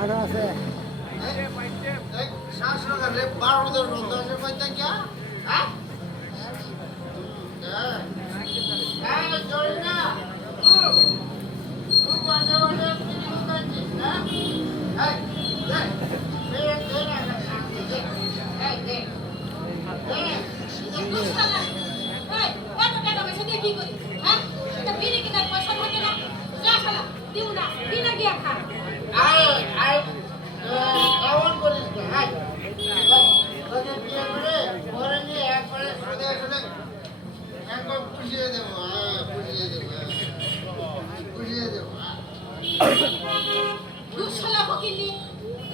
আরও আছে লাগালে বারো বন্ধু আছে কি হ্যাঁ হ্যাঁ জোরে না তুই বাজে বাজে ফ্রি উঠাইছিস না এই দে দে দে না দে এই দে দে দুঃশালা ওই এত টাকা পয়সা দিয়ে কি করি হ্যাঁ এটা বিড়ি কেনার পয়সা থাকে না যা শালা দিও না বিনা গিয়া খা আয় আয় এমন করিস না আয় তোকে বিয়ে করে পরে নিয়ে একবারে সোজা সোজা একবার পুষিয়ে দেবো হ্যাঁ দেবো হ্যাঁ। দেবো হ্যাঁ। ফকিনি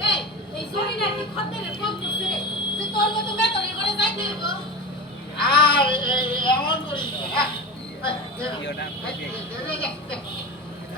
এই এই জমিনা কি খদ্দের কম করছে যে তোর মতো বেতনের ঘরে যাইতে হইব আর এমন করিস না হ্যাঁ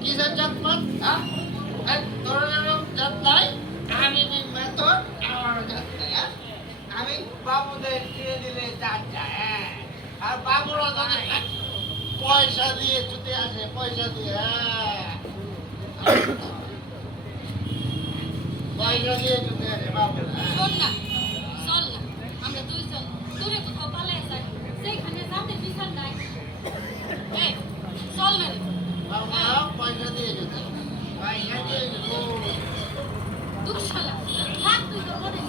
কিসের জাতপাত? নাই, হ্যাঁ? আমি বাবুদের দিয়ে দিলে জাত যায়, হ্যাঁ। আর বাবুরা পয়সা দিয়ে ছুটে আসে পয়সা দিয়ে হ্যাঁ। পয়সা দিয়ে ছুটে আসে বাবুরা হ্যাঁ। শোন না চল না আমরা দুইজন দূরে কোথাও পালাই যাই সেইখানে যাতে বিচার নাই এই চল না রে বাবুরা পয়সা দিয়ে যেতে পয়সা দিয়ে যেতে দুঃশালা তুই তোর মনে